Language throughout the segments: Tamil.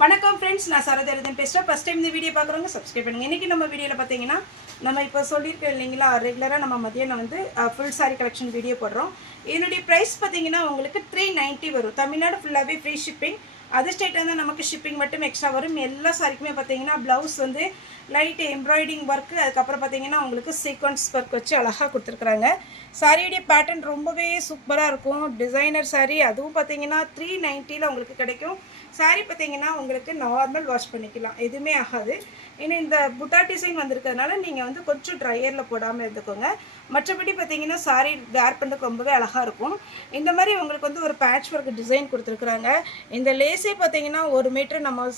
வணக்கம் ஃப்ரெண்ட்ஸ், நான் சரதரதன் பேசுகிறேன். ஃபஸ்ட் டைம் இந்த வீடியோ பார்க்குறவங்க சப்ஸ்கிரைப் பண்ணுங்கள். இன்றைக்கி நம்ம வீடியோவில் பார்த்தீங்கன்னா நம்ம இப்போ சொல்லியிருக்கோம் இல்லைங்களா, ரெகுலராக நம்ம மதியானம் வந்து ஃபுல் சாரி கலெக்ஷன் வீடியோ போடுறோம். இதனுடைய ப்ரைஸ் பார்த்தீங்கன்னா உங்களுக்கு 390 வரும். தமிழ்நாடு ஃபுல்லாகவே ஃப்ரீ ஷிப்பிங். அதர் ஸ்டேட் வந்து நமக்கு ஷிப்பிங் மட்டும் எக்ஸ்ட்ரா வரும். எல்லா சாரிக்குமே பார்த்தீங்கன்னா ப்ளவுஸ் வந்து லைட் எம்ப்ராய்டிங் ஒர்க்கு, அதுக்கப்புறம் பார்த்தீங்கன்னா உங்களுக்கு சீக்வன்ஸ் ஒர்க் வச்சு அழகாக கொடுத்துருக்குறாங்க. சாரியுடைய பேட்டர்ன் ரொம்பவே சூப்பராக இருக்கும். டிசைனர் சாரி, அதுவும் பார்த்தீங்கன்னா 390 உங்களுக்கு கிடைக்கும். சாரி பார்த்தீங்கன்னா உங்களுக்கு நார்மல் வாஷ் பண்ணிக்கலாம், எதுவுமே ஆகாது. ஏன்னா இந்த புட்டா டிசைன் வந்திருக்கிறதுனால நீங்கள் வந்து கொஞ்சம் ட்ரையரில் போடாமல் இருந்துக்கோங்க. மற்றபடி பார்த்தீங்கன்னா சாரி வேர் பண்ணுறதுக்கு ரொம்பவே அழகாக இருக்கும். இந்த மாதிரி உங்களுக்கு வந்து ஒரு பேட்ச் ஒர்க் டிசைன் கொடுத்துருக்குறாங்க. இந்த லேஸே பார்த்தீங்கன்னா 1 மீட்டர் நம்ம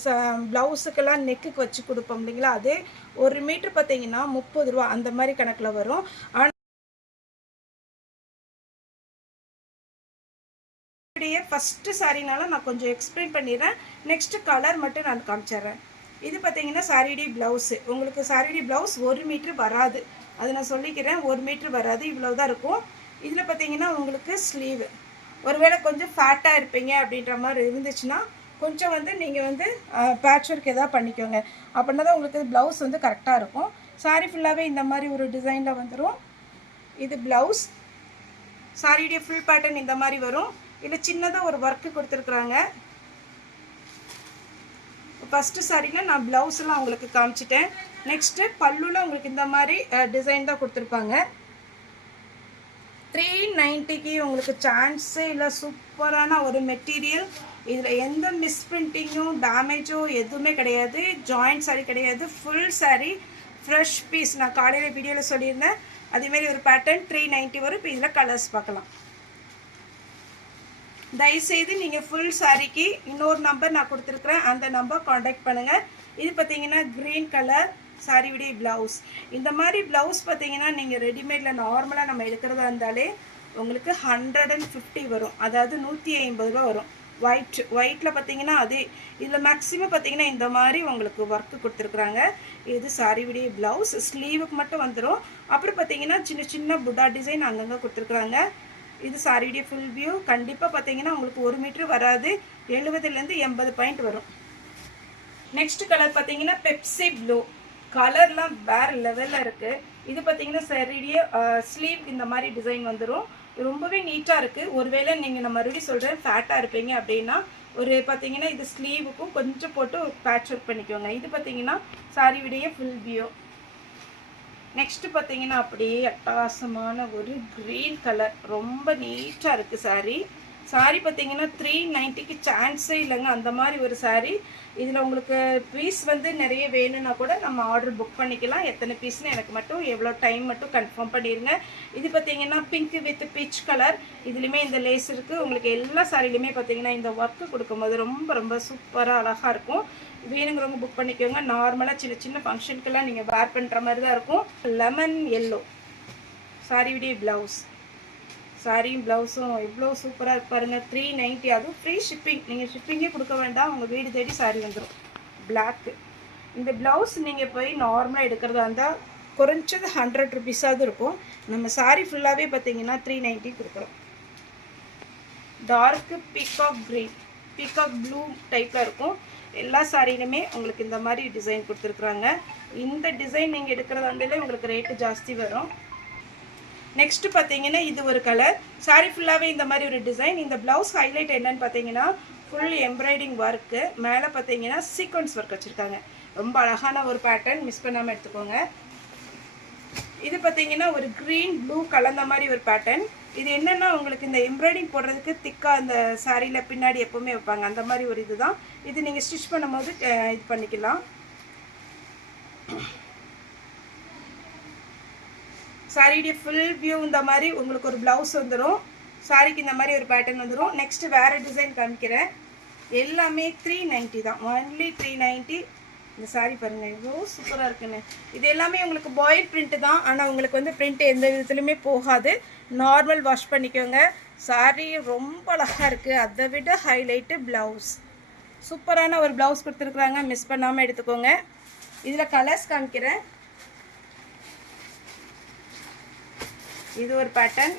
ப்ளவுஸுக்கெல்லாம் நெக்குக்கு வச்சு கொடுப்போம் இல்லைங்களா, அதே 1 மீட்டர் பார்த்தீங்கன்னா 30 ரூபா அந்த மாதிரி கணக்கில் வரும். ஆனால் ஃபஸ்ட்டு சாரினால நான் கொஞ்சம் எக்ஸ்பிளைன் பண்ணிடுறேன். நெக்ஸ்ட்டு கலர் மட்டும் நான் காமிச்சிட்றேன். இது பார்த்தீங்கன்னா சாரியுடைய ப்ளவுஸு. உங்களுக்கு சாரியுடைய ப்ளவுஸ் 1 மீட்ரு வராது, அதை நான் சொல்லிக்கிறேன். 1 மீட்ரு வராது, இவ்வளோ தான் இருக்கும். இதில் பார்த்தீங்கன்னா உங்களுக்கு ஸ்லீவு, ஒருவேளை கொஞ்சம் ஃபேட்டாக இருப்பீங்க அப்படின்ற மாதிரி இருந்துச்சுன்னா கொஞ்சம் வந்து நீங்கள் வந்து பேட்ச் ஒர்க் எதாவது பண்ணிக்கோங்க. அப்படின்னா தான் உங்களுக்கு ப்ளவுஸ் வந்து கரெக்டாக இருக்கும். சாரி ஃபுல்லாகவே இந்த மாதிரி ஒரு டிசைனில் வந்துடும். இது ப்ளவுஸ். சாரியுடைய ஃபுல் பேட்டர்ன் இந்த மாதிரி வரும். இதில் சின்னதாக ஒரு ஒர்க்கு கொடுத்துருக்குறாங்க. ஃபஸ்ட்டு சாரியில் நான் ப்ளவுஸ்லாம் உங்களுக்கு காமிச்சிட்டேன். நெக்ஸ்ட்டு பல்லுவில் உங்களுக்கு இந்த மாதிரி டிசைன் தான் கொடுத்துருப்பாங்க. 390க்கு உங்களுக்கு சான்ஸே இல்லை. சூப்பரான ஒரு மெட்டீரியல். இதில் எந்த மிஸ்பிரிண்டிங்கும் டேமேஜோ எதுவுமே கிடையாது. ஜாயிண்ட் சாரி கிடையாது. Full sari fresh piece. நான் காலையில் வீடியோவில் சொல்லியிருந்தேன். அதேமாரி ஒரு பேட்டர்ன் 390 வரும். இப்போ இதில் கலர்ஸ் பார்க்கலாம். தயவுசெய்து நீங்கள் ஃபுல் சாரிக்கு இன்னொரு நம்பர் நான் கொடுத்துருக்குறேன், அந்த நம்பர் காண்டாக்ட் பண்ணுங்கள். இது பார்த்தீங்கன்னா க்ரீன் கலர் சாரியுடைய ப்ளவுஸ். இந்த மாதிரி ப்ளவுஸ் பார்த்தீங்கன்னா நீங்கள் ரெடிமேடில் நார்மலாக நம்ம எடுக்கிறதா இருந்தாலே உங்களுக்கு 150 வரும், அதாவது 150 ரூபா வரும். ஒயிட்டில் பார்த்தீங்கன்னா அதே. இதில் மேக்ஸிமம் பார்த்தீங்கன்னா இந்த மாதிரி உங்களுக்கு ஒர்க்கு கொடுத்துருக்குறாங்க. இது சாரியுடைய ப்ளவுஸ். ஸ்லீவுக்கு மட்டும் வந்துடும். அப்புறம் பார்த்தீங்கன்னா சின்ன சின்ன புட்டா டிசைன் அங்கங்கே கொடுத்துருக்குறாங்க. இது சாரியுடைய ஃபுல் வியூ. கண்டிப்பாக பார்த்தீங்கன்னா உங்களுக்கு 1 மீட்ரு வராது, 70லேருந்து 80 பாயிண்ட் வரும். நெக்ஸ்ட் கலர் பார்த்தீங்கன்னா பெப்சி ப்ளூ. கலர்லாம் வேறு லெவலில் இருக்குது. இது பார்த்தீங்கன்னா சாரியுடைய ஸ்லீவ் இந்த மாதிரி டிசைன் வந்துடும். ரொம்பவே நீட்டாக இருக்குது. ஒருவேளை நீங்கள் நான் மறுபடியும் சொல்கிறேன் ஃபேட்டாக இருப்பீங்க அப்படின்னா ஒரு பார்த்தீங்கன்னா இது ஸ்லீவுக்கும் கொஞ்சம் போட்டு பேட்ச் ஒர்க் பண்ணிக்கோங்க. இது பார்த்தீங்கன்னா சாரியுடைய ஃபுல் வியூ. நெக்ஸ்ட்டு பார்த்தீங்கன்னா அப்படியே அட்டகாசமான ஒரு க்ரீன் கலர், ரொம்ப நீட்டாக இருக்குது சாரி. சாரி பார்த்தீங்கன்னா 390க்கு சான்ஸே இல்லைங்க, அந்த மாதிரி ஒரு சாரி. இதில் உங்களுக்கு பீஸ் வந்து நிறைய வேணும்னா கூட நம்ம ஆர்டர் புக் பண்ணிக்கலாம். எத்தனை பீஸ்னு எனக்கு மட்டும் எவ்வளோ டைம் மட்டும் கன்ஃபார்ம் பண்ணிடுங்க. இது பார்த்தீங்கன்னா பிங்க் வித் பீச் கலர். இதுலேயுமே இந்த லேஸ் இருக்குது. உங்களுக்கு எல்லா சாரிலையுமே பார்த்தீங்கன்னா இந்த ஒர்க்கு கொடுக்கும்போது ரொம்ப ரொம்ப சூப்பராக அழகாக இருக்கும். வேணுங்கிறவங்க புக் பண்ணிக்கோங்க. நார்மலாக சின்ன சின்ன ஃபங்க்ஷனுக்கெல்லாம் நீங்கள் வேர் பண்ணுற மாதிரி தான் இருக்கும். லெமன் எல்லோ சாரியுடைய ப்ளவுஸ். சாரியும் ப்ளவுஸும் எவ்வளோ சூப்பராக இருப்பாருங்க. 390, அதுவும் ஃப்ரீ ஷிப்பிங். நீங்கள் ஷிப்பிங்கே கொடுக்க வேண்டாம், உங்கள் வீடு தேடி சாரி வந்துடும். பிளாக்கு. இந்த ப்ளவுஸ் நீங்கள் போய் நார்மலாக எடுக்கிறதா இருந்தால் குறைஞ்சது 100 ருபீஸாவது இருக்கும். நம்ம சாரி ஃபுல்லாகவே பார்த்தீங்கன்னா 390 கொடுக்குறோம். Dark peacock green, peacock blue டைப்பில் இருக்கும். எல்லா சாரியிலுமே உங்களுக்கு இந்த மாதிரி டிசைன் கொடுத்துருக்குறாங்க. இந்த டிசைன் நீங்கள் எடுக்கிறதா இருந்தாலே உங்களுக்கு ரேட்டு ஜாஸ்தி வரும். நெக்ஸ்ட்டு பார்த்தீங்கன்னா இது ஒரு கலர். சாரி ஃபுல்லாகவே இந்த மாதிரி ஒரு டிசைன். இந்த ப்ளவுஸ் ஹைலைட் என்னன்னு பார்த்தீங்கன்னா ஃபுல் எம்ப்ராய்டிங் ஒர்க்கு, மேலே பார்த்தீங்கன்னா சீக்வன்ஸ் ஒர்க் வச்சுருக்காங்க. ரொம்ப அழகான ஒரு பேட்டர்ன், மிஸ் பண்ணாமல் எடுத்துக்கோங்க. இது பார்த்தீங்கன்னா ஒரு க்ரீன் ப்ளூ கலந்த மாதிரி ஒரு பேட்டர்ன். இது என்னென்னா உங்களுக்கு இந்த எம்ப்ராய்டிங் போடுறதுக்கு திக்காக அந்த சாரியில் பின்னாடி எப்போவுமே வைப்பாங்க, அந்த மாதிரி ஒரு இது தான். இது நீங்கள் ஸ்டிச் பண்ணும்போது இது பண்ணிக்கலாம். சாரியுடைய ஃபுல் வியூ இந்த மாதிரி உங்களுக்கு ஒரு ப்ளவுஸ் வந்துடும். சாரிக்கு இந்த மாதிரி ஒரு பேட்டர்ன் வந்துடும். நெக்ஸ்ட்டு வேறு டிசைன் காமிக்கிறேன். எல்லாமே 390 தான், ஒன்லி 390. இந்த சாரி பாருங்கள் எவ்வளோ சூப்பராக இருக்குன்னு. இது எல்லாமே உங்களுக்கு பாயில் பிரிண்ட்டு தான், ஆனால் உங்களுக்கு வந்து பிரிண்ட் எந்த விதத்துலையுமே போகாது. நார்மல் வாஷ் பண்ணிக்கோங்க. சாரி ரொம்ப அழகாக இருக்குது. அதை விட ஹைலைட்டு ப்ளவுஸ். சூப்பரான ஒரு ப்ளவுஸ் கொடுத்துருக்குறாங்க, மிஸ் பண்ணாமல் எடுத்துக்கோங்க. இதில் கலர்ஸ் காமிக்கிறேன். இது ஒரு பேட்டர்ன்.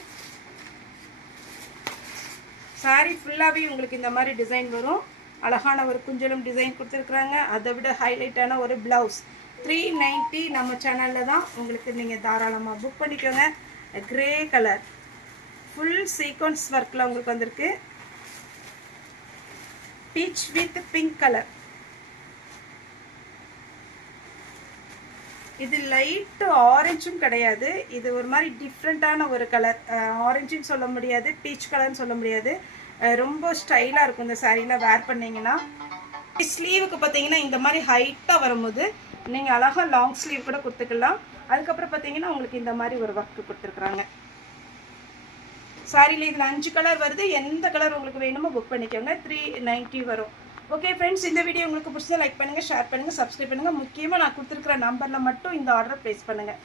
சாரி ஃபுல்லாகவே உங்களுக்கு இந்த மாதிரி டிசைன் வரும். அழகான ஒரு குஞ்சலும் டிசைன் கொடுத்துருக்குறாங்க. அதை விட ஹைலைட்டான ஒரு ப்ளவுஸ் 390 நம்ம சேனலில் தான். உங்களுக்கு நீங்கள் தாராளமாக புக் பண்ணிக்கோங்க. கிரே கலர் ஃபுல் சீக்வன்ஸ் ஒர்க்கில் உங்களுக்கு வந்திருக்கு. Beach with pink colour. இது லைட் ஆரஞ்சும் கிடையாது, இது ஒரு மாதிரி டிஃப்ரெண்ட்டான ஒரு கலர். ஆரஞ்சுன்னு சொல்ல முடியாது, பீச் கலர்னு சொல்ல முடியாது. ரொம்ப ஸ்டைலாக இருக்கும் இந்த சாரியில் வேர் பண்ணிங்கன்னா. ஸ்லீவுக்கு பார்த்தீங்கன்னா இந்த மாதிரி ஹைட்டாக வரும்போது நீங்கள் அழகாக லாங் ஸ்லீவ் கூட கொடுத்துக்கலாம். அதுக்கப்புறம் பார்த்தீங்கன்னா உங்களுக்கு இந்த மாதிரி ஒரு ஒர்க்கு கொடுத்துருக்குறாங்க. சாரியில் இதில் 5 கலர் வருது. எந்த கலர் உங்களுக்கு வேணுமோ புக் பண்ணிக்கோங்க. 390 வரும். ஓகே ஃப்ரெண்ட்ஸ், இந்த வீடியோ உங்களுக்கு பிடிச்சா லைக் பண்ணுங்கள், ஷேர் பண்ணுங்கள், சப்ஸ்கிரைப் பண்ணுங்கள். முக்கியமாக நான் கொடுத்துருக்குற நம்பரில் மட்டும் இந்த ஆர்டரை ப்ளேஸ் பண்ணுங்கள்.